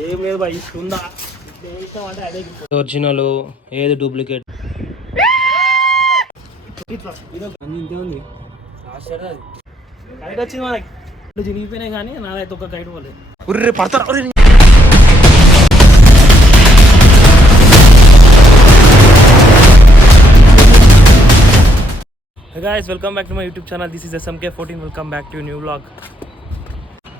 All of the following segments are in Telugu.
ఏం లేదు బాయ్, ఉందా అంటే అదే ఒరిజినల్ ఏది డూప్లికేట్ ఇంతే ఉంది. కైట్ వచ్చింది మనకి, చినిగిపోయినాయి కానీ నాదైతే ఒక కైట్ పోలేదు. ఉర్రే పడతారా guys, welcome back to my YouTube channel. This is SMK14. Welcome back to a new vlog.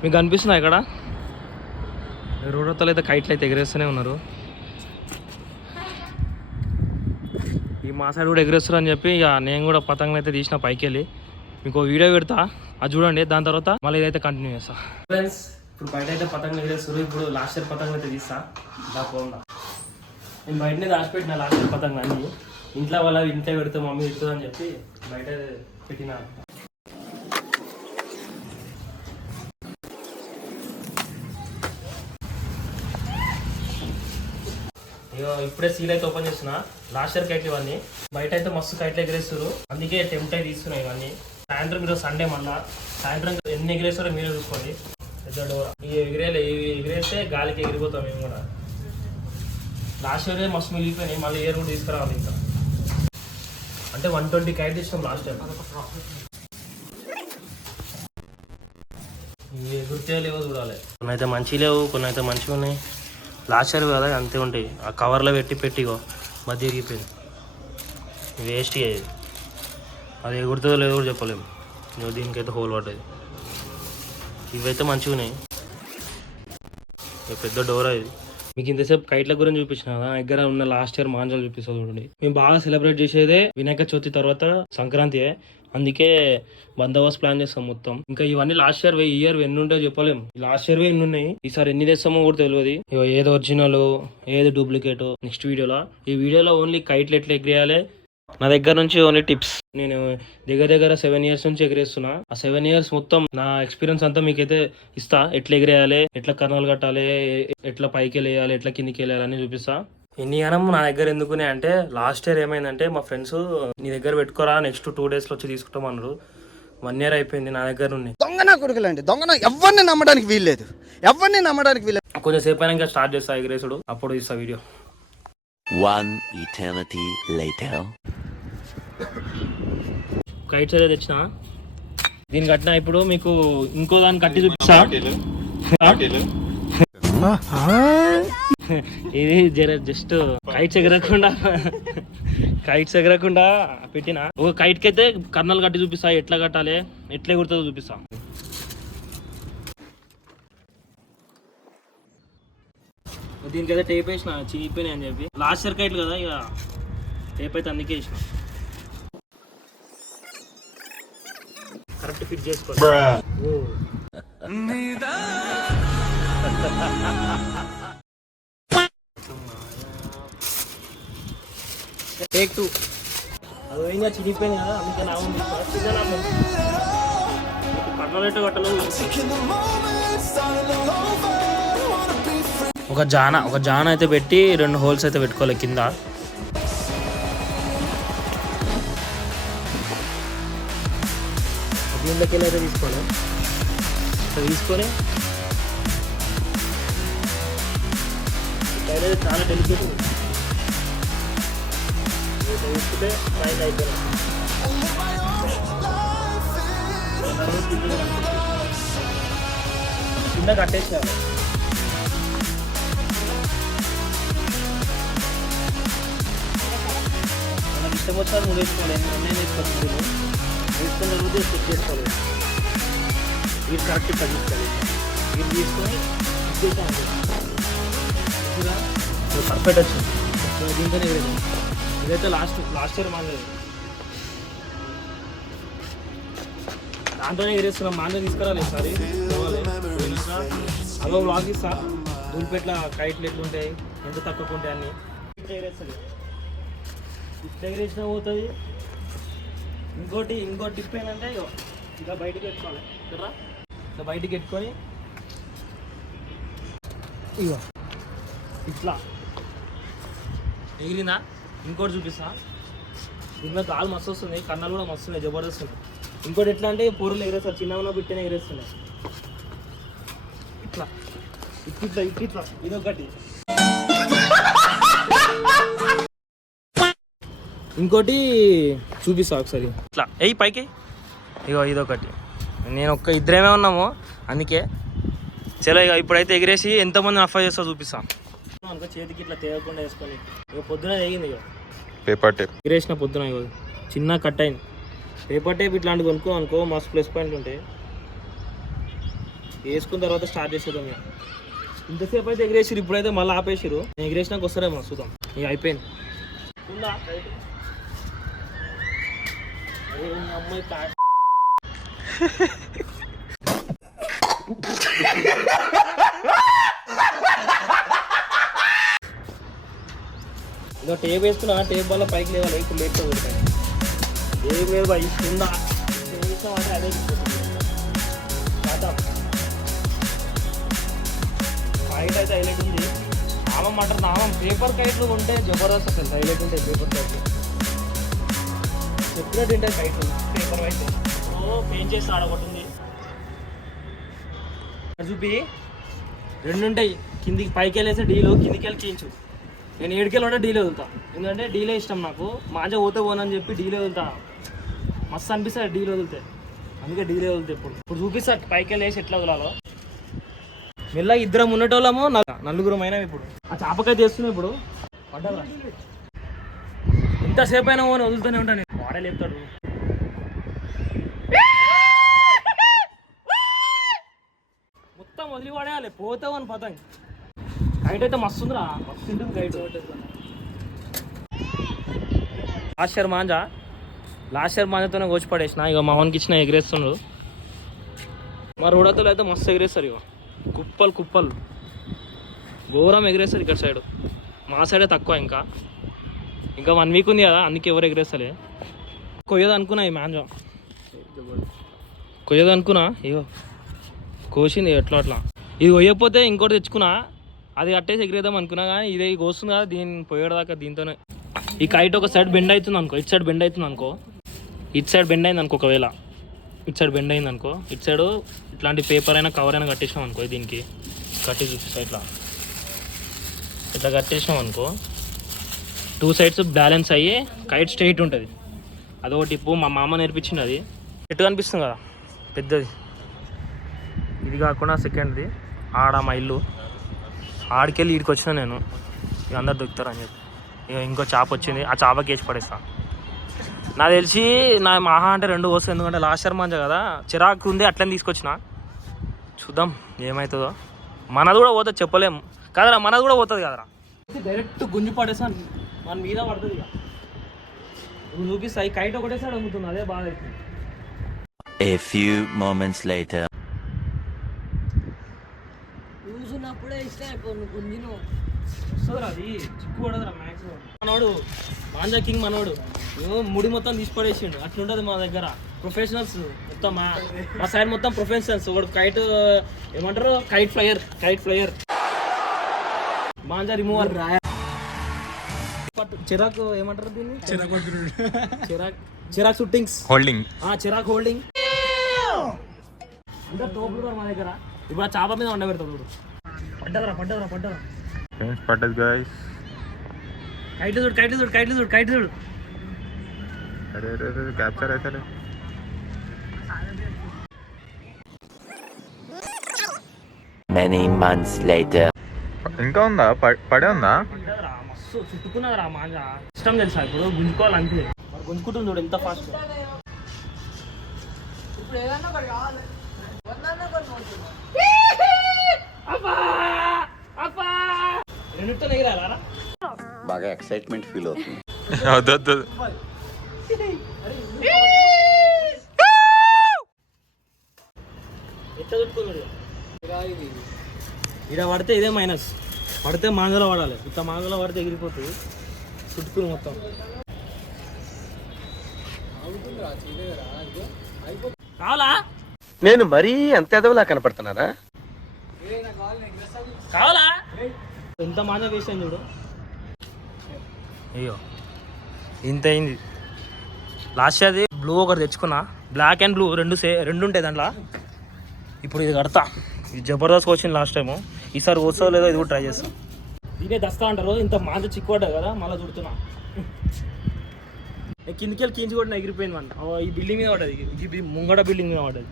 మీకు కనిపిస్తున్నా ఇక్కడ రోడ్తో అయితే కైట్లు అయితే ఎగరేస్తూనే ఉన్నారు. ఈ మా సైడ్ కూడా ఎగరేస్తారు అని చెప్పి ఇక నేను కూడా పతంగులు అయితే తీసిన పైకి వెళ్ళి మీకు వీడియో పెడతా, అది చూడండి. దాని తర్వాత మళ్ళీ ఇదైతే కంటిన్యూ చేస్తా. ఫ్రెండ్స్, ఇప్పుడు బయట అయితే పతంగులు ఎగరేస్తారు. ఇప్పుడు లాస్ట్ ఇయర్ పతంగులు అయితే తీస్తా. దాకా నేను బయటనే దాచిపెట్టిన లాస్ట్ ఇయర్ పతంగులు అన్నీ. ఇంట్లో వాళ్ళ ఇంట్లో పెడితే మమ్మీ తిడుతుంది అని చెప్పి బయట పెట్టిన. ఇప్పుడే సీల్ అయితే ఓపెన్ చేస్తున్నా. లాస్ట్ ఇయర్ కైట్లు ఇవన్నీ. బయట అయితే మస్తు కైట్లు ఎగరేస్తారు, అందుకే టెంప్ట్ అయి తీస్తున్నాయి ఇవన్నీ. సాయంత్రం మీరు సండే మళ్ళా సాయంత్రం ఎన్ని ఎగిరేస్తారో మీరే చూసుకోండి. పెద్ద డోర్ ఎగిరేస్తే గాలికి ఎగిరిపోతాం మేము కూడా. లాస్ట్ ఇయర్ మస్తు మిగిలిపోయినాయి, మళ్ళీ ఇయర్ కూడా తీసుకురావాలి. ఇంకా అంటే 120 కైట్ ఇష్టం లాస్ట్ టైం. గుర్తే లేవో చూడాలి. కొన్ని అయితే మంచిగా లేవు, కొన్ని అయితే మంచిగా ఉన్నాయి. లాస్ట్ ఇయర్ కదా అంతే ఉంటాయి. ఆ కవర్లో పెట్టిగో మధ్య ఎరిగిపోయింది, వేస్ట్ అయ్యేది. అది ఎగురుతుందో లేదో కూడా చెప్పలేము. దీనికైతే హోల్ పడ్డది. ఇవైతే మంచిగా ఉన్నాయి. పెద్ద డోరా ఇది. మీకు ఇంతసేపు కైట్ల గురించి చూపించిన కదా, దగ్గర ఉన్న లాస్ట్ ఇయర్ మాంజాలు చూపిస్తుంది చూడండి. మేము బాగా సెలబ్రేట్ చేసేదే వినాయక చవితి తర్వాత సంక్రాంతి, అందుకే బందోబస్తు ప్లాన్ చేస్తాం మొత్తం. ఇంకా ఇవన్నీ లాస్ట్ ఇయర్ ఎన్ని ఉంటాయో చెప్పలేము. లాస్ట్ ఇయర్ ఎన్ని ఉన్నాయి, ఈసారి ఎన్ని తెస్తామో కూడా తెలియదు. ఏది ఒరిజినల్ ఏది డూప్లికేట్ నెక్స్ట్ వీడియోలో. ఈ వీడియోలో ఓన్లీ కైట్లు ఎట్లా ఎగిరేయాలి నా దగ్గర నుంచి ఓన్లీ టిప్స్. నేను దగ్గర 7 years నుంచి ఎగిరేస్తున్నా. ఆ 7 years మొత్తం నా ఎక్స్పీరియన్స్ అంతా మీకైతే ఇస్తా. ఎట్లా ఎగిరేయాలి, ఎట్లా కర్నలు కట్టాలి, ఎట్లా పైకి వెళ్ళేయాలి, ఎట్లా కిందికి వెళ్ళాలి అని చూపిస్తా. ఎన్ని గనం నా దగ్గర ఎందుకునే అంటే, లాస్ట్ ఇయర్ ఏమైందంటే మా ఫ్రెండ్స్ నీ దగ్గర పెట్టుకోరా నెక్స్ట్ 2 days వచ్చి తీసుకుంటామన్నారు. 1 year అయిపోయింది నా దగ్గర నుండి. దొంగనా కొడుకులండి, దొంగన ఎవరిని నమ్మడానికి వీల్లేదు, ఎవరిని నమ్మడానికి వీల్లేదు. కొంచెం సేపు అయినా స్టార్ట్ చేస్తా ఎగిరేసుడు, అప్పుడు ఇస్తా వీడియో. 1 eternity later. కైట్స్ అయితే తెచ్చిన, దీన్ని కట్టిన. ఇప్పుడు మీకు ఇంకో దాన్ని కట్టి చూపిస్తా. ఇది జస్ట్ కైట్స్ ఎగరకుండా పెట్టిన. ఒక కైట్ కి అయితే కర్నల్ కట్టి చూపిస్తా, ఎట్లా కట్టాలి, ఎట్లా ఎగురుతుందో చూపిస్తా. దీనికైతే టేప్ వేసిన, చినిగిపోయినాయి అని చెప్పి. లాస్ట్ ఇయర్ కైట్లు కదా, ఇక టేప్ అయితే అందుకే వేసిన. కరెక్ట్ ఫిట్ చేసుకోండి. టేక్ 2. అది పోయిందా, చినిగిపోయింది కదా, అందుకే నా ఉంది. కట్టలేటో కట్టలు. ఒక జాన అయితే పెట్టి 2 holes అయితే పెట్టుకోవాలి కింద. దీంట్లోకి అయితే తీసుకోవాలి. తీసుకొని చాలా డెలికేట్ తీసుకుంటే మైండ్ అయిపోయింది. కింద కట్టేసాను. మనకి ఇష్టం వచ్చినా నువ్వు వేసుకోవాలి, నేను వేసుకోవాలి. వేసుకున్న రోజు చెక్ చేసుకోవాలి. ఇది కరెక్ట్ తగ్గించాలి. ఇది తీసుకొని పర్ఫెక్ట్ వచ్చింది. దీంతోనే వేయలేదు. ఇదైతే లాస్ట్ ఇయర్ మాంజ, దాంతోనే ఎగరేస్తున్నాం. మాంజ తీసుకురాలి ఈసారి. అదో బ్లాగ్ ఇస్తా, దూల్పేట్ల కైట్లు ఎట్లుంటాయి, ఎంత తక్కువ ఉంటాయి అన్నీ. ఇట్లా ఎగరేస్తుంది, ఇట్లా ఎగరేసినా పోతుంది. ఇంకో టిప్ ఏంటంటే, ఇలా బయటకు పెట్టుకోవాలి కదా, ఇలా బయటకు పెట్టుకొని ఇగో ఇట్లా ఎగిరిందా. ఇంకోటి చూపిస్తా. దీని కాలు మస్తు వస్తుంది, కన్నాలు కూడా మస్తు ఉన్నాయి, జబర్దస్త్ ఉన్నాయి. ఇంకోటి ఎట్లా అంటే పూరలు ఎగరేస్తారు, చిన్నగా బిట్టనే ఎగరేస్తున్నాయి. ఇట్లా ఇట్లా ఇట్లా ఇదొకటి. ఇంకోటి చూపిస్తా ఒకసారి. ఇట్లా పైకి ఇగో ఇదొకటి. నేను ఇద్దరేమే ఉన్నాము అందుకే. చలో ఇక ఇప్పుడైతే ఎగిరేసి ఎంతమంది అఫ్ఫా చేస్తా చూపిస్తా. అనుకో చేతికి ఇట్లా తేగకుండా వేసుకొని ఇక పొద్దున తెగింది. ఇక పేపర్ టేప్ ఎగిరేసిన పొద్దున ఇక చిన్న కట్ అయింది. పేపర్ టేప్ ఇట్లాంటి కొనుక్కో అనుకో మస్తు ప్లస్ పాయింట్ ఉంటాయి. వేసుకున్న తర్వాత స్టార్ట్ చేసేద్దాం. ఇక ఇంతసేపు అయితే ఎగిరేసిరు, ఇప్పుడైతే మళ్ళీ ఆపేసిరు. నేను ఎగిరేసినాక వస్తారేమో చూద్దాం. ఇక అయిపోయింది. అమ్మాయి ఇక టేప్ వేసుకున్నా, టేప్ వల్ల పైకి లేవాలి. ఇప్పుడు లేట్ కొడతాను టేప్ మీద ఇస్తుందా వేసామంటే అదే కైట్ అయితే హైలైట్ ఉంది. నామం అంటారు, నామం పేపర్ కైట్లు ఉంటే జబర్దస్త్ అసలు హైలైట్ ఉంటాయి. పేపర్ కైట్లు చెప్పినట్టు ఉంటాయి కైట్లు. పేపర్ అయితే పెయింట్ చేసి ఆడగొట్టింది చూపి. రెండు ఉంటాయి, కిందికి పైకి వెళ్ళేసి డీలో, కిందికి వెళ్ళి చేయించు. నేను 7కెళ్ళి ఉంటే డీలే వదులుతా, ఎందుకంటే డీలే ఇష్టం నాకు. మాంజ పోతే పోనని చెప్పి డీలే వదులుతా. మస్తు అనిపిస్తుంది డీలే వదిలితే, అందుకే డీలే వదిలితే. ఇప్పుడు చూపిస్తా పైకి వెళ్ళేసి ఎట్లా వదలాలో. మెల్లగా ఇద్దరం ఉన్నటోళ్ళము, నలుగురం అయినా. ఇప్పుడు ఆ చాపకాయ చేస్తున్నాం. ఇప్పుడు పడ్డా ఇంతసేపు అయినా పోనీ వదులుతూనే ఉంటాను. వాడే లేపుతాడు. మొత్తం వదిలి పడేయాలి, పోతావని పతంగి. కైట్ అయితే మస్తు ఉందిరా, మస్తు ఉంటుంది కైట్. లాస్ట్ ఇయర్ మాంజతోనే కోచి పడేసిన. ఇక మా వానికి ఇచ్చిన ఎగిరేస్తున్నాడు. మా రోడతలు అయితే మస్తు ఎగిరేస్తారు. ఇక కుప్పలు కుప్పలు ఘోరం ఎగిరేస్తారు ఇక్కడ సైడ్. మా సైడే తక్కువ. ఇంకా 1 వీక్ ఉంది కదా, అందుకే ఎవరు ఎగిరేస్తలే. కొయ్యదు అనుకున్నా ఈ మాంజ, కొయ్యదు అనుకున్నా. ఇగో కోసింది ఎట్లా అట్లా. ఇది కొయ్యకపోతే ఇంకోటి తెచ్చుకున్నా, అది కట్టేసి ఎగిరేద్దాం అనుకున్నా. కానీ ఇదే కోస్తుంది కదా, దీన్ని పోయేదాకా దీంతోనే. ఈ కైట్ ఒక సైడ్ బెండ్ అవుతుంది అనుకో, ఇటు సైడ్ బెండ్ అవుతుంది అనుకో, ఇటు సైడ్ బెండ్ అయింది అనుకో. ఒకవేళ ఇటు సైడ్ బెండ్ అయింది అనుకో, ఇటు సైడ్ ఇట్లాంటి పేపర్ అయినా కవర్ అయినా కట్టేసినాం అనుకో. దీనికి కట్టి చూపిస్తా. ఇట్లా కట్టేసినాం అనుకో, 2 సైడ్స్ బ్యాలెన్స్ అయ్యి కైట్ స్ట్రైట్ ఉంటుంది. అదొకటి టిప్పు మా మామ నేర్పించింది. అది ఎటు కనిపిస్తుంది కదా పెద్దది, ఇది కాకుండా సెకండ్ది. ఆడ మా ఇల్లు, ఆడికెళ్ళి ఈడికి వచ్చిన నేను. ఇక అందరు దొక్కుతారని చెప్పి ఇక ఇంకో చేప వచ్చింది, ఆ చేపకి వేసి పడేస్తా. నాకు తెలిసి నా మహా అంటే 2 వస్తుంది, ఎందుకంటే లాస్ట్ ఇయర్ మంచి కదా చిరాకు ఉంది, అట్లనే తీసుకొచ్చిన. చూద్దాం ఏమవుతుందో. మనది కూడా పోతుంది చెప్పలేము కదరా, మనది కూడా పోతుంది కదరా. డైరెక్ట్ గుంజి పడేసాను, మన మీద పడుతుంది. ఇక ఇప్పుడు చూపిస్తాయి. కైట్ ఒకటేసారి అమ్ముతుంది, అదే బాగా అవుతుంది. A few moments later. అది చిక్కు పడదురా మ్యాక్సిమం. మనోడు మాంజా కింగ్ మనోడు ముడి మొత్తం తీసి పడేసిండు. అట్లుంటది మా దగ్గర. ప్రొఫెషనల్స్ మొత్తం, మా సైడ్ మొత్తం ప్రొఫెషనల్స్. ఒకటి కైట్ ఏమంటారు, కైట్ ఫ్లయర్, మాంజా రిమూవర్, చిరాకు ఏమంటారు దీన్ని, చిరాక్ షూటింగ్స్, హోల్డింగ్, చిరాక్ హోల్డింగ్ అంతా తోపులు మా దగ్గర. ఇప్పుడు ఆ చేప మీద వండబెడతాడు. పడ్డదరా పడ్డది గైస్. కైట్ చూడు. అరే క్యాప్చర్ అయితే Many months later. ఇంకా ఉందా? పడే ఉందా? మస్తు చుట్టుకున్నదిరా మాంజా. ఇష్టం తెలుసా, ఇప్పుడు గుంజుకోవాలంతే. గుంజుకుంటుంది చూడు ఎంత ఫాస్ట్. బాగా ఎక్సైట్మెంట్ ఫీల్ అవుతుంది. వద్దు ఇక్కడ పడితే ఇదే మైనస్. పడితే మాంగలో పడాలి. ఇంత మాంగలో పడితే ఎగిరిపోతుంది చుట్టుకుని మొత్తం. కావాలా? నేను మరీ అంత ఎదవలా కనపడుతున్నారా? కావాలా? ఎంత మాంజ వేసాను చూడు. అయ్యో ఇంత అయింది. లాస్ట్ అది బ్లూ ఒకటి తెచ్చుకున్నా, బ్లాక్ అండ్ బ్లూ రెండు ఉంటాయి దాంట్లో. ఇప్పుడు ఇది కడతా. ఇది జబర్దస్త్ వచ్చింది లాస్ట్ టైము. ఈసారి వస్తుందో లేదో ఇది కూడా ట్రై చేస్తాం. దీనే దస్తా అంటారు, ఇంత మాంజ చిక్కుపడ్డా కదా మళ్ళీ చుడుతున్నా. కిందికి వెళ్ళి కించి కూడా ఎగిరిపోయింది మన ఈ బిల్డింగ్ మీద పడ్డది, ఈ ముంగడ బిల్డింగ్ మీద పడ్డది.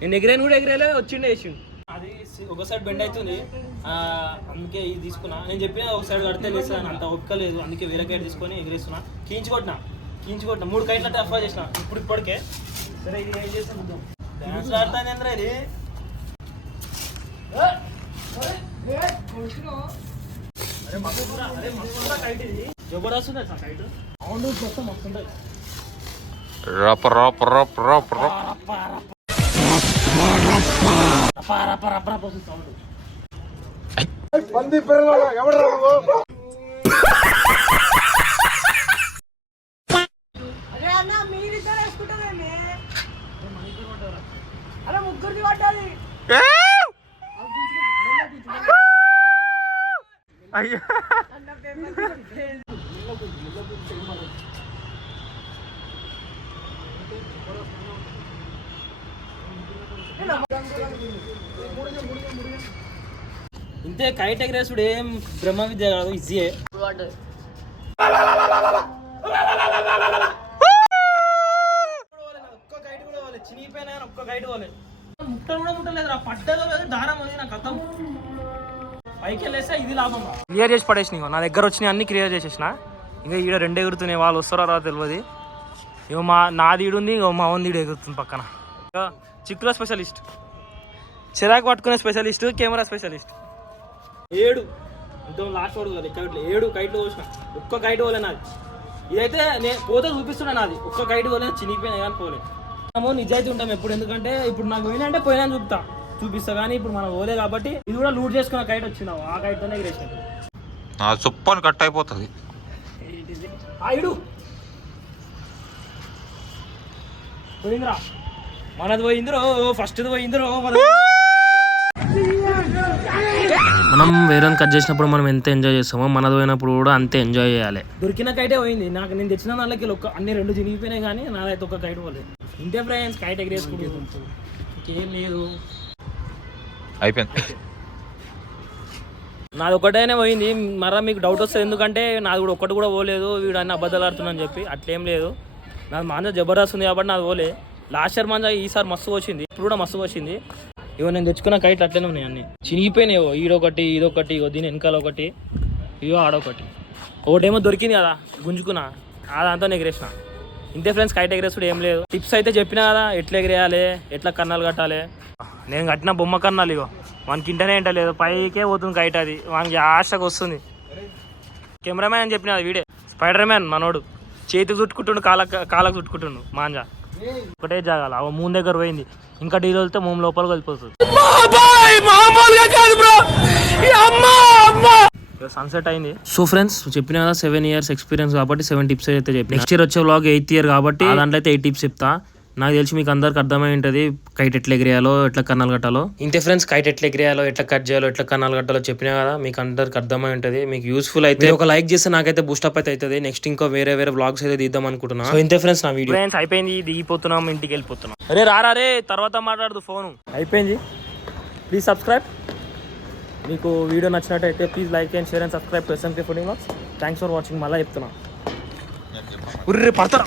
నేను ఎగిరేను కూడా ఎగిరేలే, వచ్చిండే వేసిండు. అది ఒక సైడ్ బెండ్ అవుతుంది, అందుకే ఇది తీసుకున్నా. నేను చెప్పిన ఒక సైడ్ కడితే లేస్తాను, అంత ఒక్క లేదు, అందుకే వేరే కైట్ తీసుకొని ఎగిరేస్తున్నా. కీంచి కొట్టిన 3 కైట్ల టఫా చేసిన ఇప్పటికే. సరే ఇది ఏం చేస్తాను, డాన్స్ ఆడతాను అందరూ. ఇది అరే మస్తు కైట్, ఇది జబర్దస్త్ ఉంటుంది సార్ కైట్. సౌండ్ మొత్తం మస్తు ఉంటుంది. రప్ రప్ రప్ రప్ రప్ అయ్యా ఇంతే కైట్ ఎగరేసుడు ఏం బ్రహ్మ విద్య కాదు, ఈజీయే. ఒక్క కైట్ కూడా పోలే, చినిగిపోయినా ఒక్క కైట్ పోలే. ముట్టలు కూడా ముట్టలేదు, ఆ పడ్డలో లేదు దారం ఉంది. నాకు కథం పైకి వెళ్ళేస్తే ఇది లాభం. క్లియర్ చేసి పడేసిన, నా దగ్గర వచ్చినాయి అన్ని క్లియర్ చేసేసిన. ఇంకా ఈడ 2 ఎగురుతున్నాయి, వాళ్ళు వస్తారో రా తెలియదు. ఇగో నాది ఈడుంది, ఇంకో మా ఉంది ఈడు ఎగురుతుంది పక్కన. చిక్కుల స్పెషలిస్ట్, చిరాకు పట్టుకునే స్పెషలిస్ట్, కెమెరా స్పెషలిస్ట్. 7 ఇంత లాస్ట్ వాడు కదా ఎక్కడ 7 కైట్లు పోసిన, ఒక్క కైట్ పోలే నాది. ఇదైతే నేను పోతే చూపిస్తున్నా నాది, ఒక్క కైట్ పోలే, చినిగిపోయినా కానీ పోలే. మనము నిజాయితీ ఉంటాం ఎప్పుడు, ఎందుకంటే ఇప్పుడు నాకు పోయినా అంటే పోయినా చూపిస్తా కానీ ఇప్పుడు మనం పోలే కాబట్టి. ఇది కూడా లూట్ చేసుకున్న కైట్ వచ్చినావు, ఆ కైట్తోనే ఎగిరేసిన. సుప్పని కట్ అయిపోతుంది. ఇడు పోయిందిరా, మనది పోయిందిరో, ఫస్ట్ది పోయిందిరో. మనం వేరే కట్ చేసినప్పుడు మనం ఎంత ఎంజాయ్ చేస్తామో మనది పోయినప్పుడు కూడా అంతే ఎంజాయ్ చేయాలి. దొరికిన కైటే పోయింది నాకు. నేను తెచ్చిన వాళ్ళకి అన్ని 2 చినిగిపోయినాయి కానీ నాదైతే ఒక్క కైట్ పోలేదు. ఇంతే ఫ్రెండ్స్, కైట్ ఎగిరేసుకుంటుంది, ఇంకేం లేదు. అయిపోయింది, నాది ఒకటైనా పోయింది. మరలా మీకు డౌట్ వస్తుంది, ఎందుకంటే నాది కూడా ఒక్కటి కూడా పోలేదు, వీడు అన్ని అబద్ధాలు ఆడుతున్నాను చెప్పి. అట్లేం లేదు, నాది మాంజా జబర్దస్త్ ఉంది కాబట్టి నాది పోలే. లాస్ట్ ఇయర్ మాంజా ఈసారి మస్తు వచ్చింది, ఇప్పుడు కూడా మస్తు వచ్చింది. ఇవో నేను తెచ్చుకున్న కైట్లు అట్లనే ఉన్నాయి, అన్ని చినిగిపోయినాయి. ఈడొకటి, ఇదొకటి, ఇగో దీని వెనకాల ఒకటి, ఇగో ఆడొకటి. ఒకటేమో దొరికింది కదా గుంజుకున్నా, అదంతా ఎగిరేసిన. ఇంతే ఫ్రెండ్స్, కైట్ ఎగిరేసుడు ఏం లేదు. టిప్స్ అయితే చెప్పినా కదా, ఎట్లా ఎగిరేయాలి, ఎట్లా కన్నాలు కట్టాలి. నేను కట్టిన బొమ్మ కన్నాలు ఇగో మనకి ఇంటనే ఇంటలేదు, పైకే పోతుంది కైట్. అది మనకి ఆశకు వస్తుంది. కెమెరామ్యాన్ అని చెప్పిన వీడే, స్పైడర్ మ్యాన్ మనోడు. చేతికి చుట్టుకుంటుండు, కాళ్ళకు చుట్టుకుంటుండు మాంజా. ఒకటే జాగాల ఆ మూన్ దగ్గర పోయింది, ఇంకా డీల్ వెళ్తే మూన్ లోపలికి వెళ్ళిపోతుంది. సన్సెట్ అయింది. సో ఫ్రెండ్స్ చెప్పిన కదా 7 years ఎక్స్పీరియన్స్ కాబట్టి 7 టిప్స్ అయితే చెప్పి. నెక్స్ట్ ఇయర్ వచ్చే వ్లాగ్ 8th year కాబట్టి దాంట్లో అయితే 8 టిప్స్ చెప్తా. నాకు తెలిసి మీకు అందరికి అర్థమై ఉంటుంది కైట్ ఎట్లా ఎగిరేయాలో, ఎట్లా కన్నాలు కట్టాలో. ఇంతే ఫ్రెండ్స్, కైట్ ఎట్లా ఎగిరేయాలో, ఎట్లా కట్ చేయాలో, ఎట్లా కన్నాలు కట్టాలో చెప్పినా కదా, మీకు అందరికి అర్థమై ఉంటుంది. మీకు యూస్ఫుల్ అయితే ఒక లైక్ చేస్తే నాకైతే బూస్టప్ అయితే అవుతుంది. నెక్స్ట్ ఇంకో వేరే వ్లాగ్స్ అయితే తీద్దాం అనుకుంటున్నా. సో ఇంతే ఫ్రెండ్స్, నా వీడియో ఫ్రెండ్స్ అయిపోయింది. దిగిపోతున్నాం, ఇంటికి వెళ్ళిపోతున్నాం. అరే రే తర్వాత మాట్లాడదు, ఫోన్ అయిపోయింది. Please subscribe. మీకు వీడియో నచ్చినట్టయితే please like and share and subscribe to SMK food vlogs. Thanks for watching. మళ్ళీ చెప్తున్నా, పడతారా